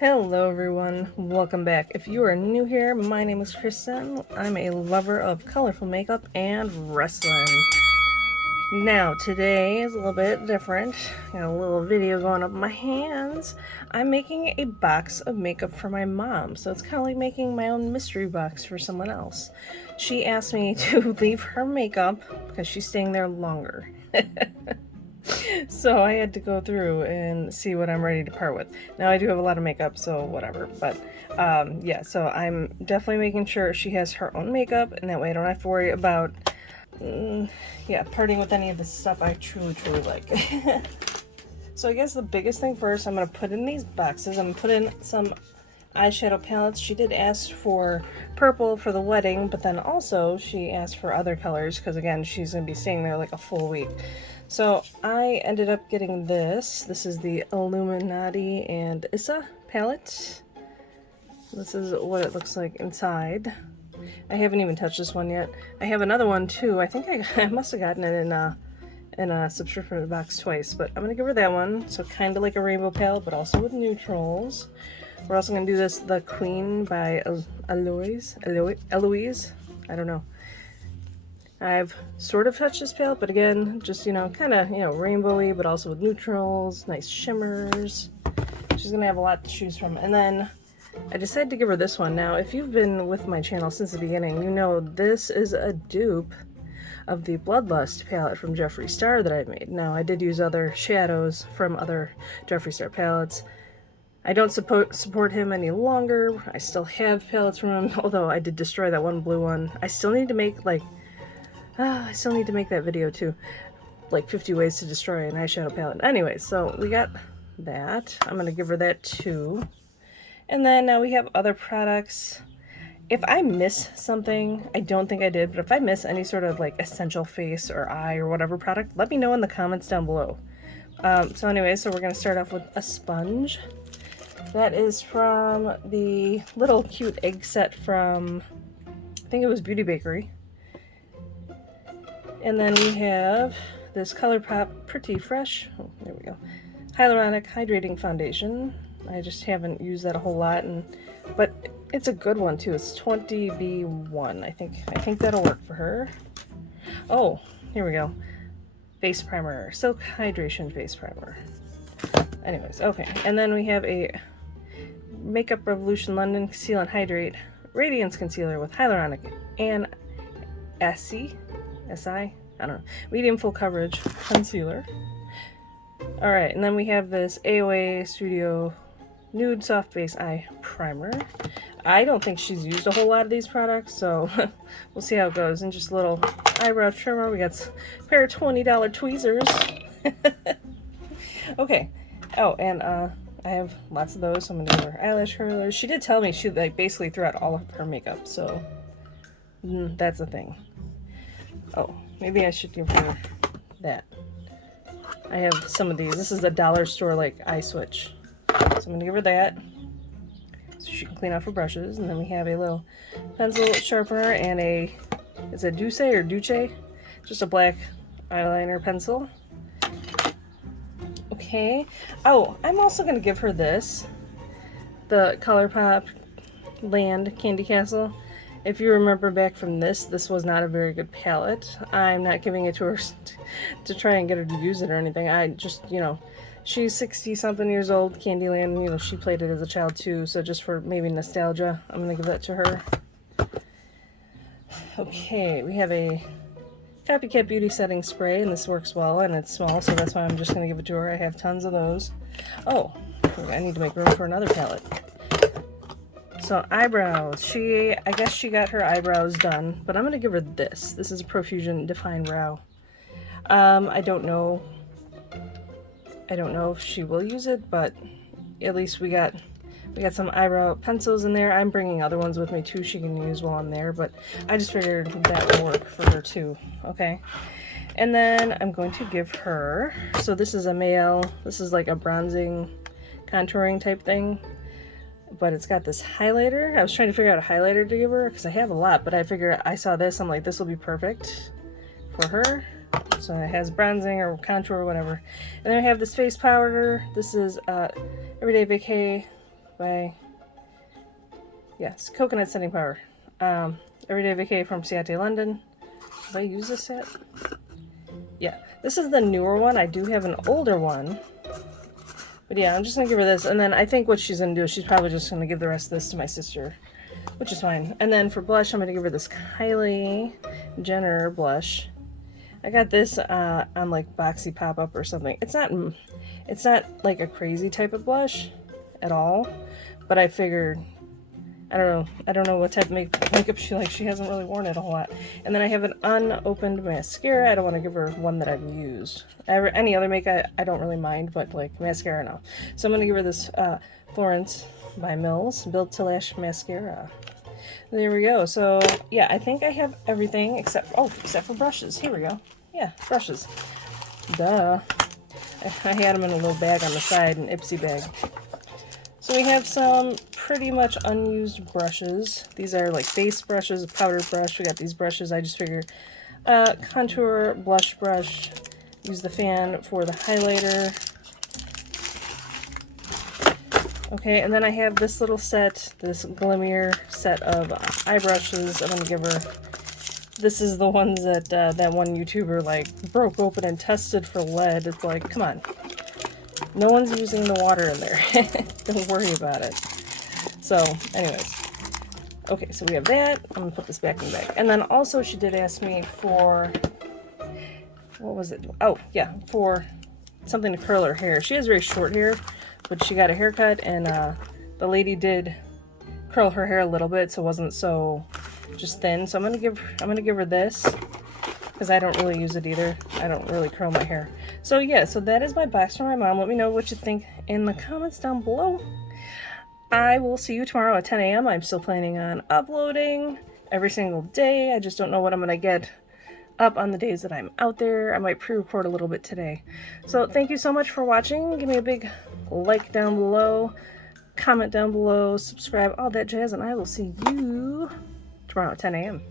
Hello everyone, welcome back. If you are new here, my name is Kristen. I'm a lover of colorful makeup and wrestling. Now, today is a little bit different. Got a little video going up my hands. I'm making a box of makeup for my mom, so it's kind of like making my own mystery box for someone else. She asked me to leave her makeup because she's staying there longer. So I had to go through and see what I'm ready to part with. Now I do have a lot of makeup, so whatever, but yeah, so I'm definitely making sure she has her own makeup, and that way I don't have to worry about yeah, parting with any of the stuff I truly like. So I guess the biggest thing first, I'm going to put in these boxes. I'm going to put in some eyeshadow palettes. She did ask for purple for the wedding, but then also she asked for other colors because again, she's going to be staying there like a full week. So I ended up getting this. This is the Illuminati and Issa palette. This is what it looks like inside. I haven't even touched this one yet. I have another one too. I think I must have gotten it in a subscription box twice, but I'm gonna give her that one. So kind of like a rainbow palette, but also with neutrals. We're also gonna do this The Queen by Eloise. I don't know. I've sort of touched this palette, but again, just, you know, kind of, you know, rainbowy, but also with neutrals, nice shimmers. She's gonna have a lot to choose from. And then I decided to give her this one. Now, if you've been with my channel since the beginning, you know this is a dupe of the Bloodlust palette from Jeffree Star that I've made. Now, I did use other shadows from other Jeffree Star palettes. I don't support him any longer. I still have palettes from him, although I did destroy that one blue one. I still need to make, like, I still need to make that video too. Like 50 ways to destroy an eyeshadow palette. Anyway, so we got that. I'm going to give her that too. And then now we have other products. If I miss something, I don't think I did, but if I miss any sort of like essential face or eye or whatever product, let me know in the comments down below. So anyway, so we're going to start off with a sponge. That is from the little cute egg set from, I think it was Beauty Bakery. And then we have this ColourPop Pretty Fresh, oh, there we go, Hyaluronic Hydrating Foundation. I just haven't used that a whole lot, but it's a good one too. It's 20B1. I think that'll work for her. Oh, here we go. Face primer, Silk Hydration face primer. Anyways, okay. And then we have a Makeup Revolution London Conceal and Hydrate Radiance Concealer with Hyaluronic and SI, I don't know, medium full coverage concealer. All right, and then we have this AOA Studio Nude Soft Base Eye Primer. I don't think she's used a whole lot of these products, so we'll see how it goes. And just a little eyebrow trimmer. We got a pair of $20 tweezers. Okay. Oh, and I have lots of those, so I'm gonna give her eyelash curlers. She did tell me she like basically threw out all of her makeup, so that's a thing. Oh, maybe I should give her that. I have some of these. This is a dollar store like eye switch. So I'm going to give her that so she can clean off her brushes. And then we have a little pencil sharpener and a, is it Duce or Duce? Just a black eyeliner pencil. Okay. Oh, I'm also going to give her this. The ColourPop Land Candy Castle. If you remember back from this was not a very good palette. I'm not giving it to her to try and get her to use it or anything. I just, you know, she's 60-something years old, Candyland, you know, she played it as a child too, so just for maybe nostalgia, I'm going to give that to her. Okay, we have a Copycat Beauty Setting Spray, and this works well, and it's small, so that's why I'm just going to give it to her. I have tons of those. Oh, I need to make room for another palette. So eyebrows, I guess she got her eyebrows done, but I'm going to give her this. This is a Profusion Define Brow. I don't know if she will use it, but at least we got some eyebrow pencils in there. I'm bringing other ones with me too she can use while I'm there, but I just figured that would work for her too. Okay. And then I'm going to give her, so this is a Mayel, this is like a bronzing contouring type thing. But it's got this highlighter. I was trying to figure out a highlighter to give her because I have a lot, but I figured I saw this. I'm like, this will be perfect for her. So it has bronzing or contour or whatever. And then I have this face powder. This is Everyday Bouquet by, yes, Coconut Setting Powder. Everyday Vacay from Ciate, London. Have I used this yet? Yeah, this is the newer one. I do have an older one. But yeah, I'm just going to give her this. And then I think what she's going to do is she's probably just going to give the rest of this to my sister, which is fine. And then for blush, I'm going to give her this Kylie Jenner blush. I got this on like Boxy Pop-Up or something. It's not like a crazy type of blush at all. But I figured, I don't know what type of makeup she likes. She hasn't really worn it a whole lot. And then I have an unopened mascara. I don't want to give her one that I've used. Any other makeup, I don't really mind, but like mascara, no. So I'm going to give her this Florence by Mills Build to Lash Mascara. There we go. So yeah, I think I have everything except for brushes. Here we go. Yeah, brushes. Duh. I had them in a little bag on the side, an Ipsy bag. So we have some pretty much unused brushes. These are like face brushes, a powder brush. We got these brushes. I just figured contour blush brush. Use the fan for the highlighter. Okay, and then I have this little set, this Glimmer set of eye brushes. I'm going to give her, this is the ones that that one YouTuber like broke open and tested for lead. It's like, come on. No one's using the water in there. Don't worry about it. So, anyways. Okay, so we have that. I'm going to put this back in the bag. And then also she did ask me for, what was it? Oh, yeah, for something to curl her hair. She has very short hair, but she got a haircut, and the lady did curl her hair a little bit, so it wasn't so just thin. So I'm gonna give her this, because I don't really use it either. I don't really curl my hair. So yeah, so that is my box for my mom. Let me know what you think in the comments down below. I will see you tomorrow at 10 a.m. I'm still planning on uploading every single day. I just don't know what I'm gonna get up on the days that I'm out there. I might pre-record a little bit today. So thank you so much for watching. Give me a big like down below, comment down below, subscribe, all that jazz, and I will see you tomorrow at 10 a.m.